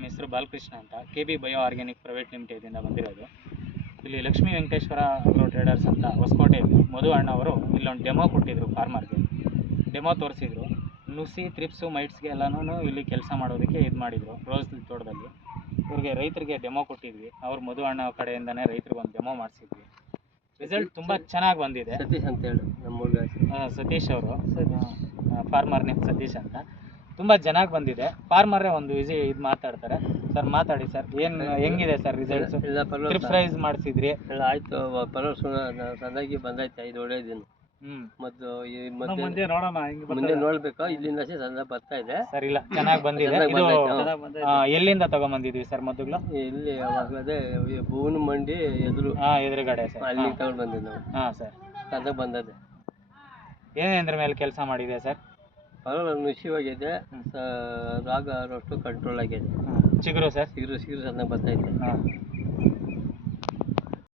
ನಮ್ಮ ಹೆಸರು ಬಾಲಕೃಷ್ಣ ಅಂತ KB ಬಯೋ ಆರ್ಗ್ಯಾನಿಕ್ ಪ್ರೈವೇಟ್ ಲಿಮಿಟೆಡಿಂದ ಬಂದಿರೋದು. ಇಲ್ಲಿ ಲಕ್ಷ್ಮೀ ವೆಂಕಟೇಶ್ವರ ಅಗ್ರೋ ಟ್ರೇಡರ್ಸ್ ಅಂತ ಹೊಸಕೋಟೆಯಲ್ಲಿ ಮಧು ಅಣ್ಣ ಅವರು ಇಲ್ಲೊಂದು ಡೆಮೋ ಕೊಟ್ಟಿದ್ದರು. ಫಾರ್ಮರ್ಗೆ ಡೆಮೋ ತೋರಿಸಿದ್ರು. ನುಸಿ ತ್ರಿಪ್ಸು ಮೈಟ್ಸ್ಗೆ ಎಲ್ಲನೂ ಇಲ್ಲಿ ಕೆಲಸ ಮಾಡೋದಕ್ಕೆ ಇದು ಮಾಡಿದರು. ರೋಸ್ ತೋಟದಲ್ಲಿ ಇವ್ರಿಗೆ ರೈತರಿಗೆ ಡೆಮೋ ಕೊಟ್ಟಿದ್ವಿ. ಅವ್ರು ಮಧು ಅಣ್ಣ ಕಡೆಯಿಂದನೇ ರೈತರಿಗೆ ಒಂದು ಡೆಮೋ ಮಾಡಿಸಿದ್ವಿ. ರಿಸಲ್ಟ್ ತುಂಬ ಚೆನ್ನಾಗಿ ಬಂದಿದೆ. ಸತೀಶ್ ಅಂತ ಹೇಳಿ ನಮ್ಮ ಸತೀಶ್ ಅವರು ಫಾರ್ಮರ್ ನೇಮ್ ಸತೀಶ್ ಅಂತ. ತುಂಬ ಚೆನ್ನಾಗಿ ಬಂದಿದೆ. ಫಾರ್ಮರೇ ಒಂದು ಇದು ಮಾತಾಡ್ತಾರೆ. ಸರ್ ಮಾತಾಡಿ ಸರ್, ಏನು ಹೆಂಗಿದೆ ಸರ್ ರಿಸಲ್ಟ್ಸ್? ಎಲ್ಲ ಟ್ರಿಪ್ ಪ್ರೈಸ್ ಮಾಡಿಸಿದ್ರಿ ಎಲ್ಲ ಆಯಿತು. ಸದಾಗಿ ಬಂದೈತೆ. ಇದು ಒಳ್ಳೇದೇನು ಮತ್ತು ಮುಂದೆ ನೋಡ್ಬೇಕು. ಇಲ್ಲಿಂದ ಸಂದ ಬರ್ತಾ ಇದೆ ಸರ್. ಇಲ್ಲ ಚೆನ್ನಾಗಿ ಬಂದಿದೆ. ಇದು ಎಲ್ಲಿಂದ ತಗೊಂಬಂದಿದ್ವಿ ಸರ್? ಮೊದಲು ಇಲ್ಲಿ ಅದೇ ಭುವನ ಮಂಡಿ ಎದುರುಗಡೆ ಸರ್, ಅಲ್ಲಿ ತಗೊಂಡು ಬಂದಿದ್ದು ನಾವು. ಹಾಂ ಸರ್, ಸಂದ ಬಂದದೆ. ಏನೇಂದ್ರ ಮೇಲೆ ಕೆಲಸ ಮಾಡಿದೆ ಸರ್? ಪರವಾಗಿಲ್ಲ, ನುಸಿವಾಗಿದೆ. ರಾಗ ಅಷ್ಟು ಕಂಟ್ರೋಲ್ ಆಗಿದೆ. ಚಿಗುರು ಸರ್? ಸಿಗುರು ಸಂದ ಬರ್ತೈತೆ. ಹಾಂ